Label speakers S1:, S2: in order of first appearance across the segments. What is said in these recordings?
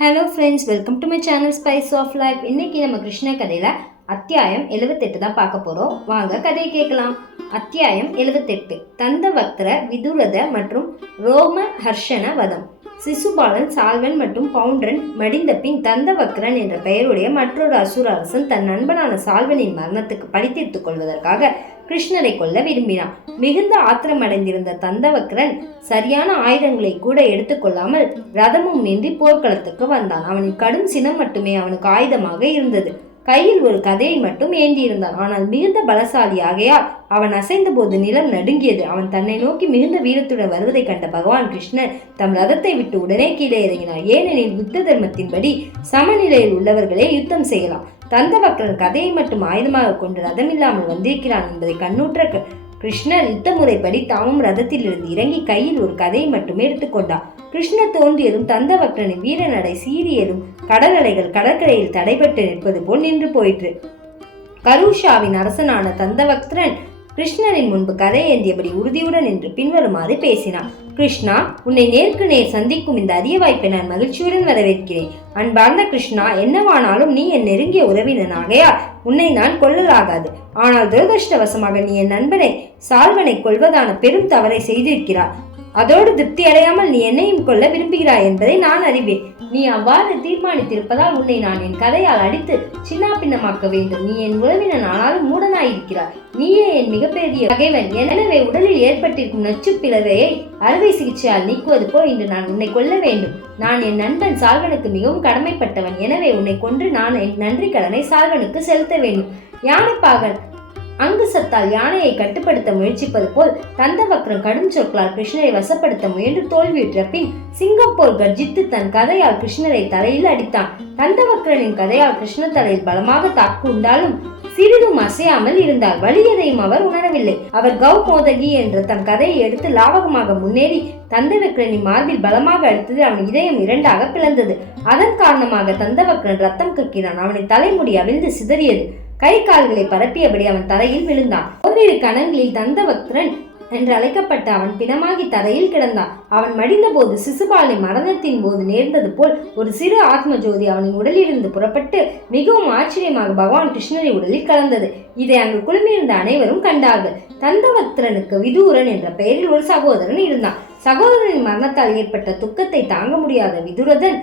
S1: Hello friends welcome to my channel spice of life இன்னைக்கு நம்ம கிருஷ்ண கதையில் அத்தியாயம் எழுவத்தெட்டு தான் பார்க்க போகிறோம் வாங்க கதையை கேட்கலாம். அத்தியாயம் எழுபத்தெட்டு தந்த வக்திர விதுரத மற்றும் ரோம ஹர்ஷன வதம். சிசுபாலன் சால்வன் மற்றும் பவுண்டரன் மடிந்த பின் தந்தவக்ரன் என்ற பெயருடைய மற்றொரு அசுர அரசன் தன் நண்பனான சால்வனின் மரணத்துக்கு பழித்தீர்த்துக் கொள்வதற்காக கிருஷ்ணரை கொல்ல விரும்பினான். மிகுந்த ஆத்திரமடைந்திருந்த தந்தவக்ரன் சரியான ஆயுதங்களை கூட எடுத்துக்கொள்ளாமல் ரதமும் இன்றி போர்க்களத்துக்கு வந்தான். அவனின் கடும் சினம் மட்டுமே அவனுக்கு ஆயுதமாக இருந்தது. கையில் ஒரு கதையை மட்டும் ஏந்தியிருந்தான். ஆனால் மிகுந்த பலசாலி ஆகையால் அவன் அசைந்த போது நிலம் நடுங்கியது. அவன் தன்னை நோக்கி மிகுந்த வீரத்துடன் வருவதைக் கண்ட பகவான் கிருஷ்ணர் தம் ரதத்தை விட்டு உடனே கீழே இறங்கினார் ஏனெனில் யுத்த தர்மத்தின்படி சமநிலையில் உள்ளவர்களே யுத்தம் செய்யலாம். தந்தவக்ரன் கதையை மட்டும் ஆயுதமாக கொண்டு ரதமில்லாமல் வந்திருக்கிறான் என்பதை கண்ணுற்ற கிருஷ்ணன் கிருஷ்ணர் யுத்த முறைப்படி தாமும் ரதத்திலிருந்து இறங்கி கையில் ஒரு கதையை மட்டுமே எடுத்துக்கொண்டார் கிருஷ்ணர் தோன்றியதும் தந்தவக்ரனின் வீரநடை சீரியலும் கடல் அலைகள் கடற்கரையில் தடைபட்டு நிற்பது போல் நின்று போயிற்று. கருஷாவின் அரசனான தந்தவக்திரன் கிருஷ்ணரின் முன்பு கதையேந்தியபடி உறுதியுடன் நின்று பின்வருமாறு பேசினான் கிருஷ்ணா உன்னை நேருக்கு நேர் சந்திக்கும் இந்த அரிய வாய்ப்பை நான் மகிழ்ச்சியுடன் வரவேற்கிறேன். அன்பார்ந்த கிருஷ்ணா என்னவானாலும் நீ என் நெருங்கிய உறவினன் உன்னை நான் கொள்ளலாகாது ஆனால் துரதிருஷ்டவசமாக நீ என் நண்பனை சால்வனை கொல்வதான பெரும் தவறை செய்திருக்கிறார் அதோடு திருப்தி அடையாமல் நீ என்னையும் கொல்ல விரும்புகிறாய் என்பதை நான் அறிவேன். நீ அவ்வாறு தீர்மானித்திருப்பதால் உன்னை நான் என் கதையால் அடித்து சின்னாபின்னமாக்க வேண்டும். நீ என் உறவினன் ஆனாலும் மூடனாயிருக்கிறாய். நீயே என் மிகப்பெரிய பகைவன் எனவே உடலில் ஏற்பட்டிருக்கும் நச்சுப் பிளவையை அறுவை சிகிச்சையால் நீக்குவது போல் இன்று நான் உன்னை கொல்ல வேண்டும். நான் என் நண்பன் சால்வனுக்கு மிகவும் கடமைப்பட்டவன். எனவே உன்னை கொன்று நான் என் நன்றி கடனை சால்வனுக்கு செலுத்த வேண்டும். யானைப்பாகன் அங்கு சத்தால் யானையை கட்டுப்படுத்த முயற்சிப்பது போல் தந்தவக்ரம் கடும் சொற்களால் கிருஷ்ணரை வசப்படுத்த முயன்று தோல்வியுற்ற பின் சிங்கம் போல் கர்ஜித்து தன் கதையால் கிருஷ்ணரை தலையில் அடித்தான். தந்தவக்ரனின் கதையால் கிருஷ்ண தலையில் பலமாக தாக்கு உண்டாலும் சிறிதும் அசையாமல் இருந்தார் வலியதையும் அவர் உணரவில்லை. அவர் கௌ மோதகி என்ற தன் கதையை எடுத்து லாவகமாக முன்னேறி தந்தவக்ரனின் மார்பில் பலமாக அடித்தது அவன் இதயம் இரண்டாக பிளந்தது. அதன் காரணமாக தந்தவக்ரன் ரத்தம் கக்கினான். அவனை தலைமுடி அவிழ்ந்து சிதறியது. கை கால்களை பரப்பியபடி அவன் தரையில் விழுந்தான். ஓரிரு கணங்களில் தந்தவக்ரன் என்று அழைக்கப்பட்ட அவன் பிணமாகி தரையில் கிடந்தான். அவன் மடிந்தபோது சிசுபாலின் மரணத்தின் போது நேர்ந்தது போல் ஒரு சிறு ஆத்ம ஜோதி அவனின் உடலிலிருந்து புறப்பட்டு மிகவும் ஆச்சரியமாக பகவான் கிருஷ்ணரை உடலில் கலந்தது. இதை அங்கு குழுமியிருந்த அனைவரும் கண்டார்கள். தந்தவத்ரனுக்கு விதூரன் என்ற பெயரில் ஒரு சகோதரன் இருந்தான். சகோதரனின் மரணத்தால் ஏற்பட்ட துக்கத்தை தாங்க முடியாத விதுரதன்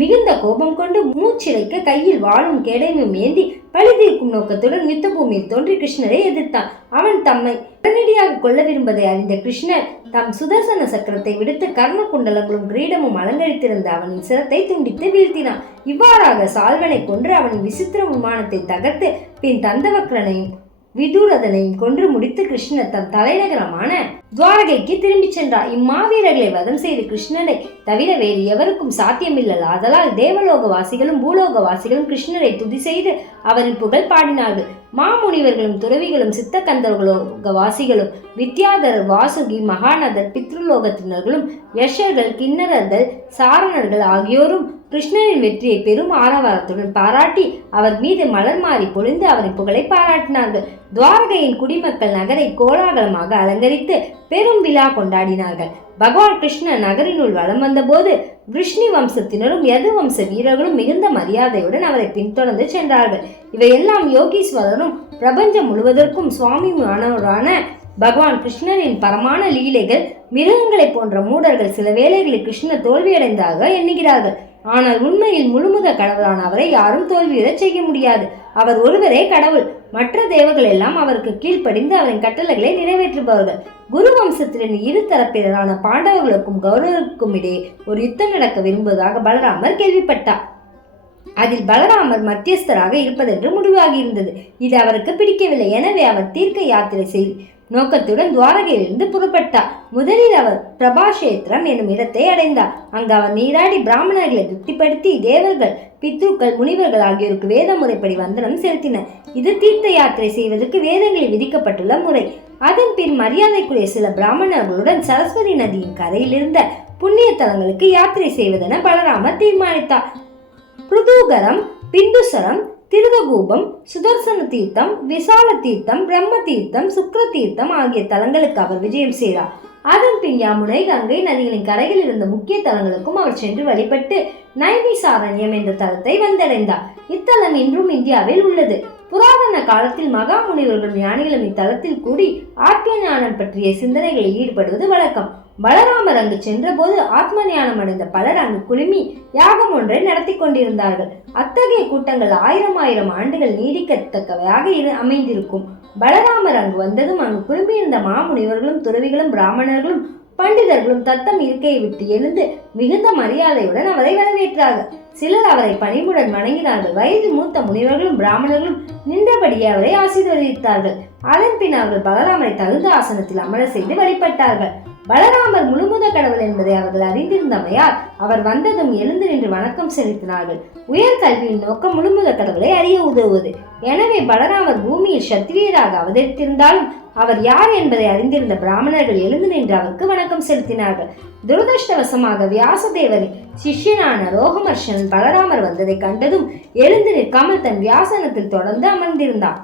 S1: மிகுந்த கோபம் கொண்டு மூச்சிறைக்க கையில் வாழும் கேடையும் ஏந்தி பழி தீர்க்கும் நோக்கத்துடன் யுத்த பூமியில் தோன்றி கிருஷ்ணரை எதிர்த்தான். அவன் தம்மை உடனடியாக கொல்ல விரும்பதை அறிந்த கிருஷ்ணர் தம் சுதர்சன சக்கரத்தை விடுத்து கர்ண குண்டலங்களும் கிரீடமும் அலங்கரித்திருந்த அவனின் சிரத்தை துண்டித்து வீழ்த்தினான். இவ்வாறாக சால்வனை கொன்று அவனின் விசித்திர விமானத்தை தகர்த்து பின் தந்தவக்கரனையும் விதுரதனையும் கொன்று முடித்து கிருஷ்ணர் தன் தலைநகரமான துவாரகைக்கு திரும்பிச் சென்றார். இம்மாவீரர்களை வதம் செய்து கிருஷ்ணனை தவிர வேறு எவருக்கும் சாத்தியமில்லல் ஆதலால் தேவலோக வாசிகளும் பூலோக வாசிகளும் கிருஷ்ணரை துதி செய்து அவரின் புகழ் பாடினார்கள். மாமுனிவர்களும் துறவிகளும் சித்த வாசிகளும் வித்யாதரர் வாசுகி மகாநதர் பித்ருலோகத்தினர்களும் யஷர்கள் கிண்ணறர்கள் சாரணர்கள் ஆகியோரும் கிருஷ்ணரின் வெற்றியை பெரும் ஆரவாரத்துடன் பாராட்டி அவர் மீது மலர் மாறி பொழிந்து அவரின் புகழை பாராட்டினார்கள். துவாரகையின் குடிமக்கள் நகரை கோலாகலமாக அலங்கரித்து பெரும் விழா கொண்டாடினார்கள். பகவான் கிருஷ்ணன் நகரினுள் வலம் வந்தபோது விஷ்ணி வம்சத்தினரும் யது வம்ச வீரர்களும் மிகுந்த மரியாதையுடன் அவரை பின்தொடர்ந்து சென்றார்கள். இவையெல்லாம் யோகீஸ்வரரும் பிரபஞ்சம் முழுவதற்கும் சுவாமியானவரான பகவான் கிருஷ்ணரின் பரமான லீலைகள் மிருகங்களைப் போன்ற மூடர்கள் சில வேளைகளில் கிருஷ்ணர் தோல்வியடைந்ததாக எண்ணுகிறார்கள். ஆனால் உண்மையில் முழுமுத கடவுளான அவரை யாரும் தோல்வியுறச் செய்ய முடியாது. அவர் ஒருவரே கடவுள். மற்ற தேவர்கள் எல்லாம் அவருக்கு கீழ்ப்படிந்து அவரின் கட்டளைகளை நிறைவேற்றுபவர்கள். குரு வம்சத்தின் இரு தரப்பினரான பாண்டவர்களுக்கும் கௌரவருக்கும் இடையே ஒரு யுத்தம் நடக்க விரும்புவதாக பலராமர் கேள்விப்பட்டார். அதில் பலராமர் மத்தியஸ்தராக இருப்பதென்று முடிவாகியிருந்தது. இது அவருக்கு பிடிக்கவில்லை. எனவே அவர் தீர்க்க யாத்திரை செய் நோக்கத்துடன் துவாரகையிலிருந்து புறப்பட்டார். முதலில் அவர் பிரபாஷேத்திரம் என்னும் இடத்தை அடைந்தார். அங்கு அவர் நீராடி பிராமணர்களை திருப்திப்படுத்தி தேவர்கள் பித்துக்கள் முனிவர்கள் ஆகியோருக்கு வேத முறைப்படி வந்தனம் செலுத்தினர். இது தீர்த்த யாத்திரை செய்வதற்கு வேதங்களில் விதிக்கப்பட்டுள்ள முறை. அதன் பின் மரியாதைக்குரிய சில பிராமணர்களுடன் சரஸ்வதி நதியின் கரையில் இருந்த புண்ணிய தலங்களுக்கு யாத்திரை செய்வதென பலராமர் தீர்மானித்தார். புருதூகரம் பிந்துசரம் திருதகூபம் சுதர்சன தீர்த்தம் விசால தீர்த்தம் பிரம்ம தீர்த்தம் சுக்ர தீர்த்தம் ஆகிய தலங்களுக்கு அவர் விஜயம் செய்தார் அதன் பின் யாமுனை கங்கை நதிகளின் கரையில் இருந்த முக்கிய தலங்களுக்கும் அவர் சென்று வழிபட்டு நைமிசாரண்யம் என்ற தலத்தை வந்தடைந்தார். இத்தலம் இன்றும் இந்தியாவில் உள்ளது. புராதன காலத்தில் மகா முனிவர்களும் ஞானிகளும் இத்தலத்தில் கூடி ஆத்ம ஞானம் பற்றிய சிந்தனைகளில் ஈடுபடுவது வழக்கம். பலராமர் அங்கு சென்றபோது ஆத்ம ஞானம் அடைந்த பலர் அங்கு குழுமி யாகம் ஒன்றை நடத்தி கொண்டிருந்தார்கள். அத்தகைய கூட்டங்கள் ஆயிரம் ஆயிரம் ஆண்டுகள் நீடிக்கத்தக்கவையாக இரு அமைந்திருக்கும். பலராமர் அங்கு வந்ததும் அங்கு குழுமியிருந்த மாமுனிவர்களும் துறவிகளும் பிராமணர்களும் பண்டிதர்களும் தத்தம் இருக்கையை விட்டு எழுந்து மிகுந்த மரியாதையுடன் அவரை வரவேற்றார்கள். சிலர் அவரை பணிவுடன் வணங்கினார்கள். வயது மூத்த முனிவர்களும் பிராமணர்களும் நின்றபடியே அவரை ஆசீர்வதித்தார்கள். அதன் பின் அவர்கள் பலராமரை தகுந்த ஆசனத்தில் அமர செய்து வழிபட்டார்கள். பலராமர் முழுமுத கடவுள் என்பதை அவர்கள் அறிந்திருந்தமையால் அவர் வந்ததும் எழுந்து நின்று வணக்கம் செலுத்தினார்கள். உயர்கல்வியின் நோக்கம் முழுமுத கடவுளை அறிய உதவுவது. எனவே பலராமர் பூமியில் சத்திரியராக அவதரித்திருந்தாலும் அவர் யார் என்பதை அறிந்திருந்த பிராமணர்கள் எழுந்து நின்று அவருக்கு வணக்கம் செலுத்தினார்கள். துரதிருஷ்டவசமாக வியாசதேவரின் சிஷ்யனான ரோகமர்ஷன் பலராமர் வந்ததை கண்டதும் எழுந்து நிற்காமல் தன் வியாசனத்தில் தொடர்ந்து அமர்ந்திருந்தார்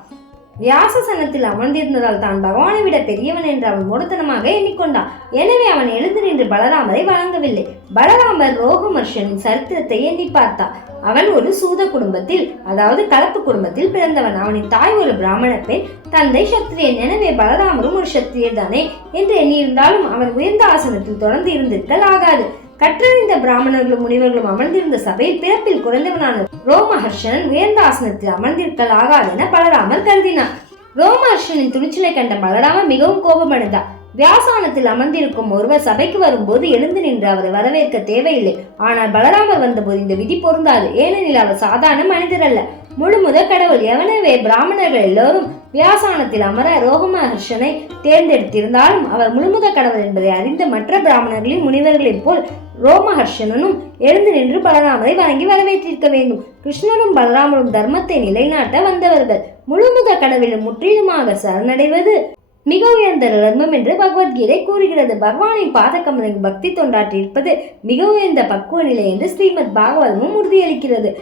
S1: வியாசசனத்தில் அமர்ந்திருந்ததால் தான் பகவானை விட பெரியவன் என்று அவன் மூடத்தனமாக எண்ணிக்கொண்டான். எனவே அவன் எழுந்து நின்று பலராமரை வழங்கவில்லை பலராமர் ரோகமர்ஷனின் சரித்திரத்தை எண்ணி பார்த்தான். அவன் ஒரு சூத குடும்பத்தில் அதாவது கலப்பு குடும்பத்தில் பிறந்தவன். அவனின் தாய் ஒரு பிராமண பெண். தந்தை சத்திரியன். எனவே பலராமரும் ஒரு சத்திரியர் தானே என்று எண்ணியிருந்தாலும் அவன் உயர்ந்த ஆசனத்தில் தொடர்ந்து இருந்திருக்கல் ஆகாது. கற்றறிந்த பிராமணர்களும் முனிவர்களும் அமர்ந்திருந்த சபையில் பிறப்பில் குறைந்தவனான ரோமஹர்ஷன் உயர்ந்த ஆசனத்தில் அமர்ந்திருக்கல் ஆகாதென பலராமர் கருதினார். ரோமஹர்ஷனின் துணிச்சலை கண்ட பலராமர் மிகவும் கோபமடைந்தார். வியாசானத்தில் அமர்ந்திருக்கும் ஒருவர் சபைக்கு வரும்போது எழுந்து நின்று அவரை வரவேற்க தேவையில்லை. ஆனால் பலராமர் வந்தபோது இந்த விதி பொருந்தாது. ஏனெனில் அவர் சாதாரண மனிதர் அல்ல முழு முத கடவுள் எவனவே பிராமணர்கள் எல்லோரும் வியாசானத்தில் அமர ரோகமஹர்ஷனை தேர்ந்தெடுத்திருந்தாலும் அவர் முழுமுத கடவுள் என்பதை அறிந்த மற்ற பிராமணர்களின் முனிவர்களைப் போல் ரோமஹர்ஷனும் எழுந்து நின்று பலராமரை வணங்கி வரவேற்றிருக்க வேண்டும். கிருஷ்ணரும் பலராமரும் தர்மத்தை நிலைநாட்ட வந்தவர்கள். முழுமுத கடவுளில் முற்றிலுமாக சரணடைவது மிக உயர்ந்த தர்மம் என்று பகவத்கீதை கூறுகிறது. பகவானின் பாதகமலின் பக்தி தொண்டாற்றியிருப்பது மிக உயர்ந்த பக்குவ நிலை என்று ஸ்ரீமத் பாகவதமும் உறுதியளிக்கிறது.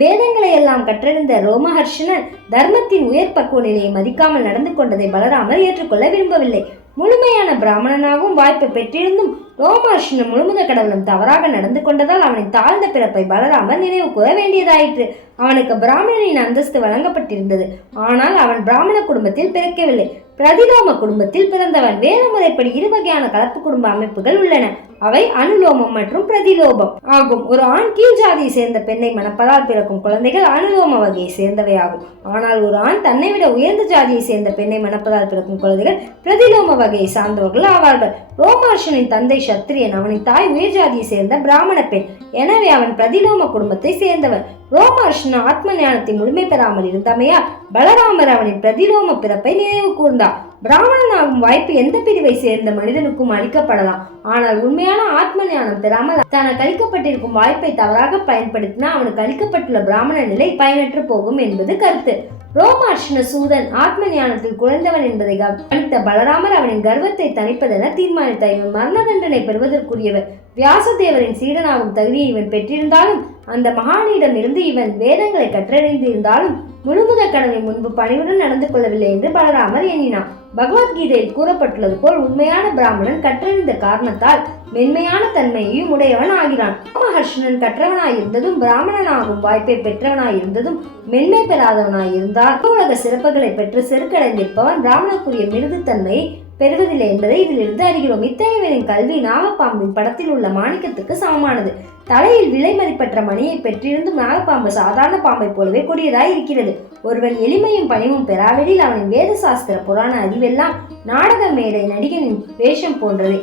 S1: வேதங்களை எல்லாம் கற்றறிந்த ரோமஹர்ஷனன் தர்மத்தின் உயர் பக்குவ நிலையை மதிக்காமல் நடந்து கொண்டதை பலராமர் ஏற்றுக்கொள்ள விரும்பவில்லை. முழுமையான பிராமணனாகவும் வாய்ப்பு பெற்றிருந்தும் ரோமஹர்ஷனும் முழுமுத கடவுளும் தவறாக நடந்து கொண்டதால் அவனின் தாழ்ந்த பிறப்பை பலராமன் நினைவு கூற வேண்டியதாயிற்று. அவனுக்கு பிராமணனின் அந்தஸ்து வழங்கப்பட்டிருந்தது. ஆனால் அவன் பிராமண குடும்பத்தில் பிறக்கவில்லை. பிரதிலோம குடும்பத்தில் பிறந்தவன். வேத முறைப்படி இரு வகையான கலப்பு குடும்ப அமைப்புகள் உள்ளன. அவை அனுலோமம் மற்றும் பிரதிலோபம் ஆகும். ஒரு ஆண் கீழ் ஜாதியை சேர்ந்த பெண்ணை மணப்பதால் பிறக்கும் குழந்தைகள் அனுலோம வகையை சேர்ந்தவை ஆகும் ஆனால் ஒரு ஆண் தன்னை விட உயர்ந்த ஜாதியை சேர்ந்த பெண்ணை மணப்பதால் பிறக்கும் குழந்தைகள் பிரதிலோம வகையை சார்ந்தவர்கள் ஆவார்கள். ரோமார்ஷனின் தந்தை சத்திரியன் அவனின் தாய் உயர்ஜாதியை சேர்ந்த பிராமண பெண். எனவே அவன் பிரதிலோம குடும்பத்தை சேர்ந்தவன் ரோமகிருஷ்ணன் ஆத்ம ஞானத்தை முழுமை பெறாமல் இருந்தமையால் பலராமர் அவனின் பிரதிலோம பிறப்பை நினைவு கூர்ந்தார். பிராமணனாகும் வாய்ப்பு எந்த பிரிவை சேர்ந்த மனிதனுக்கும் அளிக்கப்படலாம். ஆனால் உண்மையான ஆத்ம ஞானம் பெறாமல் தனக்கு அளிக்கப்பட்டிருக்கும் வாய்ப்பை தவறாக பயன்படுத்தினால் அவனுக்கு அளிக்கப்பட்டுள்ள பிராமண நிலை பயனற்று போகும் என்பது கருத்து. ரோமார்ஷ்ண சூதன் ஆத்ம ஞானத்தில் குறைந்தவன் என்பதை கவனித்த பலராமர் அவனின் கர்வத்தை தணிப்பதென தீர்மானித்தார். இவன் மரண தண்டனை பெறுவதற்குரியவர். வியாசதேவரின் சீடனாகும் தகுதியை இவன் பெற்றிருந்தாலும் அந்த மகானிடம் இருந்து இவன் வேதங்களை கற்றறிந்திருந்தாலும் முழுமுத கடனை முன்பு பணிவுடன் நடந்து கொள்ளவில்லை என்று பலராமர் எண்ணினான் பகவத்கீதையில் கூறப்பட்டுள்ளது போல் உண்மையான பிராமணன் கற்றறிந்த காரணத்தால் மென்மையான தன்மையையும் உடையவன் ஆகிறான். ராமஹர்ஷனன் கற்றவனாயிருந்ததும் பிராமணனாகும் வாய்ப்பை பெற்றவனாயிருந்ததும் மென்மை பெறாதவனாயிருந்தார். உலக சிறப்புகளை பெற்று செருக்கடைந்திருப்பவன் பிராமணக்குரிய மிருதுத்தன்மையை பெறுவதில்லை என்பதை இதிலிருந்து அறிகிறோம். இத்தகையவரின் கல்வி நாகப்பாம்பின் படத்தில் உள்ள மாணிக்கத்துக்கு சமமானது. தலையில் விலை மதிப்பற்ற மணியை பெற்றிருந்தும் நாகப்பாம்பு சாதாரண பாம்பை போலவே கொடியதாய் இருக்கிறது. ஒருவன் எளிமையும் பணிவும் பெறாவிடில் அவனின் வேத சாஸ்திர புராண அறிவெல்லாம் நாடக மேடை நடிகனின் வேஷம் போன்றதே.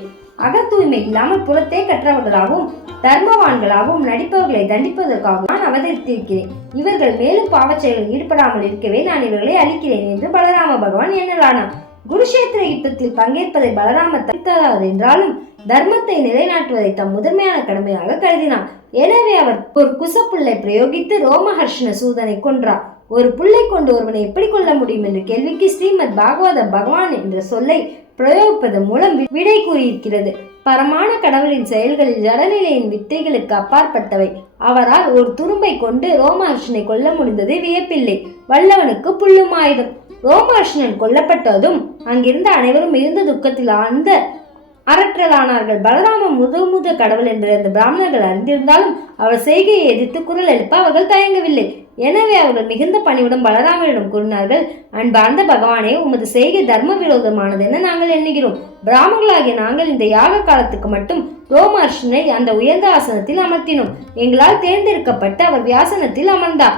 S1: அகத்தூய்மை இல்லாமல் புறத்தே கற்றவர்களாகவும் தர்மவான்களாகவும் நடிப்பவர்களை தண்டிப்பதற்காகவும் நான் அவதரித்திருக்கிறேன். இவர்கள் மேலும் பாவச் செயலில் ஈடுபடாமல் இருக்கவே நான் இவர்களை அழிக்கிறேன் என்று பலராம பகவான் எண்ணலானான் குருஷேத்திர யுத்தத்தில் பங்கேற்பதை பலராம தடுத்தார் என்றாலும் தர்மத்தை நிலைநாட்டுவதை தம் முதன்மையான கடமையாக கருதினார். எனவே அவர் ஒரு குசப்புள்ளை பிரயோகித்து ரோமஹர்ஷ்ண சூதனை கொன்றார். ஒரு புல்லை கொண்டு ஒருவனை எப்படி கொள்ள முடியும் என்ற கேள்விக்கு ஸ்ரீமத் பாகவத பகவான் என்ற சொல்லை பிரயோகிப்பதன் மூலம் விடை கூறியிருக்கிறது. பரமான கடவுளின் செயல்களில் ஜடநிலையின் வித்தைகளுக்கு அப்பாற்பட்டவை. அவரால் ஒரு துரும்பை கொண்டு ரோமஹர்ஷனை கொல்ல முடிந்தது வியப்பில்லை. வல்லவனுக்கு புல்லும் ஆயுதம் ரோமஹர்ஷனன் கொல்லப்பட்டதும் அங்கிருந்த அனைவரும் மிகுந்த துக்கத்தில் ஆழ்ந்த அரற்றலானார்கள். பலராமம் முத முத கடவுள் என்று அந்த பிராமணர்கள் அறிந்திருந்தாலும் அவர் செய்கையை எதிர்த்து குரல் எழுப்ப அவர்கள் தயங்கவில்லை. எனவே அவர்கள் மிகுந்த பணியுடன் பலராமனிடம் கூறினார்கள் அன்பார்ந்த பகவானே உமது செய்கை தர்ம விரோதமானது என நாங்கள் எண்ணுகிறோம். பிராமணர்களாகிய நாங்கள் இந்த யாக காலத்துக்கு மட்டும் ரோமர்ஷனை அந்த உயர்ந்த ஆசனத்தில் அமர்த்தினோம். எங்களால் தேர்ந்தெடுக்கப்பட்டு அவர் வியாசனத்தில் அமர்ந்தார்.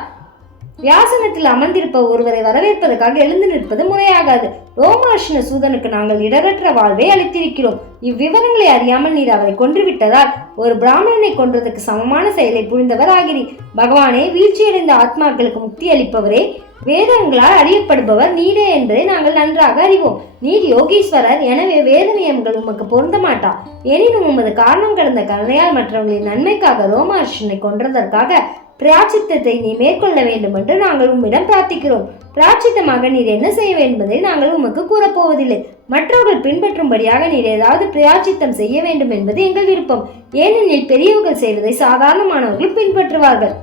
S1: வியாசனத்தில் அமர்ந்திருப்ப ஒருவரை வரவேற்பதற்காக எழுந்து நிற்பது முறையாகாது. ரோமாஷ்ண சூதனுக்கு நாங்கள் இடரற்ற வாழ்வை அளித்திருக்கிறோம். இவ்விவரங்களை அறியாமல் நீர் அவரை கொன்றுவிட்டதால் ஒரு பிராமணனை கொன்றதுக்கு சமமான செயலை புரிந்தவர் ஆகிறீர். பகவானே வீழ்ச்சியடைந்த ஆத்மாக்களுக்கு முக்தி அளிப்பவரே வேதங்களால் அறியப்படுபவர் நீரே என்பதை நாங்கள் நன்றாக அறிவோம். நீர் யோகீஸ்வரர் எனவே வேத நியமங்கள் உமக்கு பொருந்த மாட்டா எனினும் உமது காரணம் கடந்த கருணையால் மற்றவர்களின் நன்மைக்காக ரோமாஷ்ணனை கொன்றதற்காக பிராச்சித்தத்தை நீ மேற்கொள்ள வேண்டும் என்று நாங்கள் உம்மிடம் பிரார்த்திக்கிறோம். பிராச்சித்தமாக நீர் என்ன செய்ய வேண்டும் என்பதை நாங்கள் உமக்கு கூறப்போவதில்லை மற்றவர்கள் பின்பற்றும்படியாக நீர் ஏதாவது பிராச்சித்தம் செய்ய வேண்டும் என்பது எங்கள் விருப்பம். ஏனெனில் பெரியவர்கள் செய்வதை சாதாரணமானவர்கள் பின்பற்றுவார்கள்.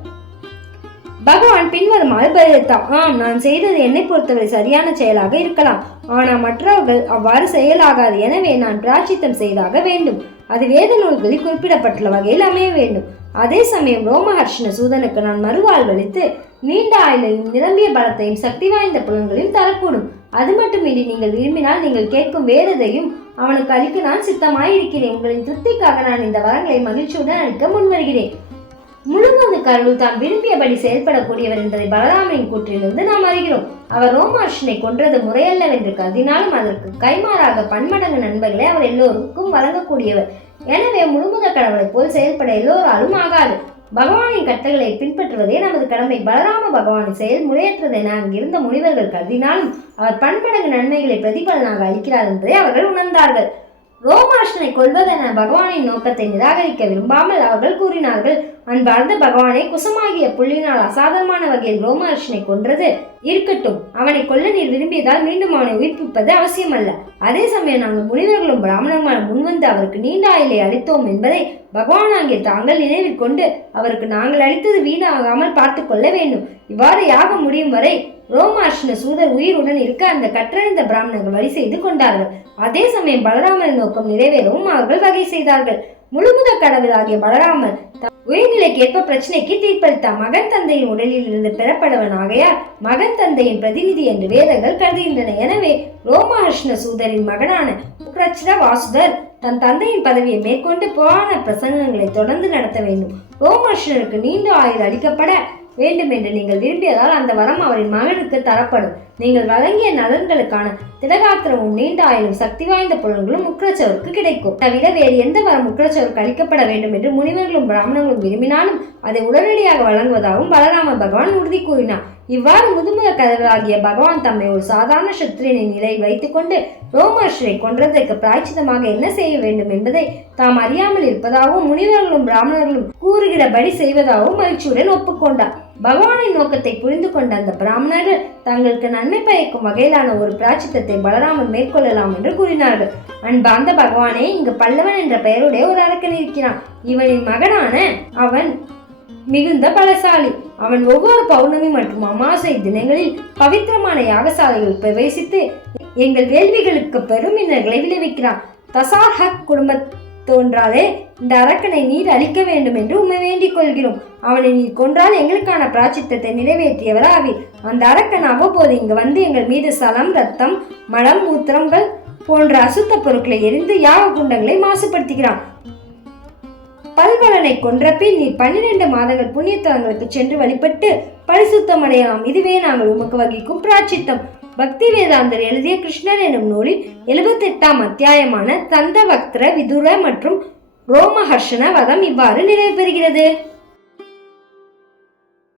S1: பகவான் பின்வருமாறு பதிலளித்தார் ஆம் நான் செய்தது என்னை பொறுத்தவரை சரியான செயலாக இருக்கலாம். ஆனால் மற்றவர்கள் அவ்வாறு செயலாகாது. எனவே நான் பிராச்சித்தம் செய்தாக வேண்டும். அது வேத நூல்களில் குறிப்பிடப்பட்டுள்ள வகையில் அமைய வேண்டும். அதே சமயம் ரோமஹர்ஷன சூதனுக்கு நான் மறுவாழ்வளித்து நீண்ட ஆயுளையும் நிரம்பிய பலத்தையும் சக்தி வாய்ந்த புலன்களையும் தரக்கூடும். அது மட்டுமின்றி நீங்கள் விரும்பினால் நீங்கள் கேட்கும் வேறதையும் அவனுக்கு அளிக்க நான் சித்தமாயிருக்கிறேன். உங்களின் திருப்திக்காக நான் இந்த வரங்களை மகிழ்ச்சியுடன் அளிக்க முன்வருகிறேன். முழுமது கருள் தான் விரும்பியபடி செயல்படக்கூடியவர் என்பதை பலராமனின் கூற்றிலிருந்து நாம் அறிகிறோம். அவர் ரோமார்ஷனை கொன்றது முறையல்லவென்று கருதினாலும் அதற்கு கைமாறாக பன்மடங்கு நண்பர்களை அவர் எல்லோருக்கும் வழங்கக்கூடியவர். எனவே முழுமுத கடவுளைப் போல் செயல்பட எல்லோராலும் ஆகாது. பகவானின் கட்டளை பின்பற்றுவதே நமது கடமை. பலராம பகவானின் செயல் முறையற்றது என அங்கிருந்த முனிவர்கள் கருதினாலும் அவர் பன்மடங்கு நன்மைகளை பிரதிபலனாக அளிக்கிறார் என்பதை அவர்கள் உணர்ந்தார்கள். ரோமாஷ்டனை கொள்வதென பகவானின் நோக்கத்தை நிராகரிக்க விரும்பாமல் அவர்கள் கூறினார்கள். அன்பார்ந்த பகவானை குசமாகிய புள்ளினால் அசாதாரணமான வகையில் ரோமாஷ்டனை கொன்றது இருக்கட்டும். அவனை கொல்ல நீர் விரும்பியதால் மீண்டும் அவனை உயிர்ப்பிப்பது அவசியமல்ல. அதே சமயம் நாங்கள் முனிவர்களும் பிராமணர்களும் முன்வந்து அவருக்கு நீண்ட ஆயிலை அளித்தோம் என்பதை பகவான் அங்கே தாங்கள் நினைவில் கொண்டு அவருக்கு நாங்கள் அளித்தது வீணாகாமல் பார்த்து கொள்ள வேண்டும். இவ்வாறு யாகம் முடியும் வரை ரோமாஷ்ண சூதர் உயிருடன் இருக்க அந்த கற்றறிந்த பிராமணர்கள் வழி செய்து கொண்டார்கள். அதே சமயம் பலராமரின் நோக்கம் நிறைவேறவும் அவர்கள் வகை செய்தார்கள். முழுமுத கடவுளாகிய பலராமர் உயர்நிலைக்கு ஏற்ப பிரச்சனைக்கு தீர்ப்பளித்தார் மகன் தந்தையின் உடலில் இருந்து பெறப்படவன் ஆகையால் மகன் தந்தையின் பிரதிநிதி என்று வேதங்கள் கருதுகின்றன. எனவே ரோமஹர்ஷ்ண சூதரின் மகனான உக்ரச்சிர வாசுதர் தன் தந்தையின் பதவியை மேற்கொண்டு புராண பிரசங்கங்களை தொடர்ந்து நடத்த வேண்டும். ரோமஹர்ஷ்ணனுக்கு நீண்ட ஆயுள் அளிக்கப்பட வேண்டும் என்று நீங்கள் விரும்பியதால் அந்த வரம் அவரின் மகனுக்கு தரப்படும். நீங்கள் வழங்கிய நலன்களுக்கான திடகாத்திரமும் நீண்ட ஆயுளும் சக்தி வாய்ந்த புலன்களும் முக்ரச்சவருக்கு கிடைக்கும். தவிர வேறு எந்த வரம் முக்ரச்சவருக்கு அளிக்கப்பட வேண்டும் என்று முனிவர்களும் பிராமணர்களும் விரும்பினாலும் அதை உடனடியாக வழங்குவதாகவும் பலராம பகவான் உறுதி கூறினார். இவ்வாறு முதுமுக கதவாகிய பகவான் தம்மை ஒரு சாதாரண சத்திரியனின் நிலையில் வைத்துக்கொண்டு ரோமர்ஷரை கொன்றதற்கு பிராய்ச்சிதமாக என்ன செய்ய வேண்டும் என்பதை தாம் அறியாமல் இருப்பதாகவும் முனிவர்களும் பிராமணர்களும் கூறுகிறபடி செய்வதாகவும் மகிழ்ச்சியுடன் ஒப்புக்கொண்டார். பகவானின் நோக்கத்தை புரிந்து கொண்ட அந்த பிராமணர்கள் தங்களுக்கு நன்மை பயக்கும் வகையிலான ஒரு பிராச்சித்தத்தை பலராமன் மேற்கொள்ளலாம் என்று கூறினார்கள். அன்பார்ந்த பகவானே இங்கு பல்லவன் என்ற பெயருடைய ஒரு அரக்கன் இருக்கிறான். இவனின் மகனான அவன் மிகுந்த பலசாலி. அவன் ஒவ்வொரு பௌர்ணமி மற்றும் அமாவாசை தினங்களில் பவித்திரமான யாகசாலைகள் பிரவேசித்து எங்கள் வேள்விகளுக்கு பெருமின்னர்களை விளைவிக்கிறான். தசார்ஹக் குடும்ப தோன்றாதே. இந்த அரக்கனை நீர் அழிக்க வேண்டும் என்று உம்மை வேண்டிக் கொள்கிறோம். அவனை நீர் கொன்றால் எங்களுக்கான பிராச்சித்தத்தை நிறைவேற்றியவராவி அந்த அரக்கன் அவ்வப்போது இங்கு வந்து எங்கள் மீது சலம் ரத்தம் மலம் மூத்திரங்கள் போன்ற அசுத்த பொருட்களை எரிந்து யாக குண்டங்களை மாசுபடுத்துகிறான். பல்வலனை கொன்ற பின் நீர் பன்னிரண்டு மாதங்கள் புண்ணியத்தலங்களுக்கு சென்று வழிபட்டு பரிசுத்தம் அடையலாம் இதுவே நாங்கள் உமக்கு வகிக்கும் பிராச்சித்தம். பக்தி வேதாந்தர் எழுதிய கிருஷ்ணர் எனும் நூலில் எழுபத்தெட்டாம் அத்தியாயமான தந்த பக்திர விதுர மற்றும் ரோமஹர்ஷன வதம் இவ்வாறு நிறைவு பெறுகிறது.